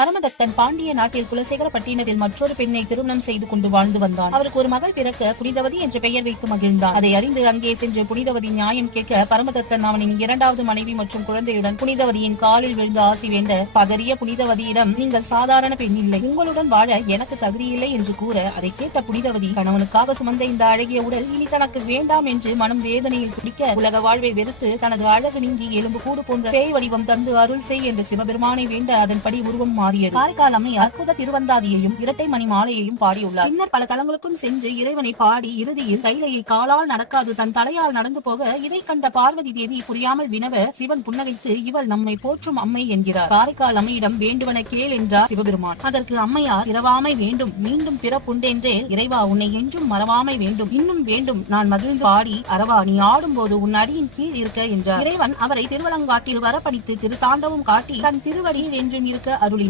பரமதத்தன் பாண்டிய நாட்டில் குலசேகரப்பட்டினத்தில் மற்றொரு பெண்ணை திருமணம் செய்து கொண்டு வாழ்ந்து வந்தான். அவருக்கு ஒரு மகள் பிறக்க புனிதவதி என்ற பெயர் வைத்து மகிழ்ந்தான். அதை அறிந்து அங்கே சென்று புனிதவதி நியாயம் கேட்க பரமதத்தன் அவனின் இரண்டாவது மனைவி மற்றும் குழந்தையுடன் புனிதவதியின் காலில் விழுந்து ஆசி வேண்ட பதறிய புனிதவதியிடம், நீங்கள் சாதாரண பெண் இல்லை, உங்களுடன் வாழ எனக்கு தகுதியில்லை என்று கூற, அதை கேட்ட புனிதவதி கணவனுக்காக சுமந்த இந்த அழகிய உடல் இனி தனக்கு வேண்டாம் என்று மனம் வேதனையில் துடிக்க, உலக வாழ்வை வெறுத்து தனது அழகு நீங்கி எலும்பு கூடு போன்ற பேய் வடிவம் தந்து அருள் செய் என்று சிவபெருமானை வேண்ட அதன்படி உருவம் மாறியது. காரைக்கால் அம்மை அற்புத திருவந்தாதியையும் இரட்டை மணி மாலையையும் பாடியுள்ளார். பின்னர் பல தலங்களுக்கும் சென்று இறைவனை பாடி இறுதியில் கைலையை காலால் நடக்காது தன் தலையால் நடந்து போக இதை கண்ட பார்வதி தேவி புரியாமல் வினவ, சிவன் புன்னகைத்து இவள் நம்மை போற்றும் அம்மை என்கிறார். காரைக்கால் அம்மையிடம் வேண்டுவன கேள் என்றார் சிவபெருமான். அதற்கு அம்மையார், பிறவாமை வேண்டும், மீண்டும் பிறப்புண்டென்றே, இறைவா உன்னை என்றும் மறவாமை வேண்டும், இன்னும் வேண்டும், நான் மகிழ்ந்து பாடி அரவா நீ ஆடும் போது உன் அடியின் கீழ் இருக்க என்றார். இறைவன் அவரை திருவலங்காட்டில் வரப்பணித்து திருத்தாண்டவும் காட்டி தன் திருவடியில் என்றும் இருக்க அருள்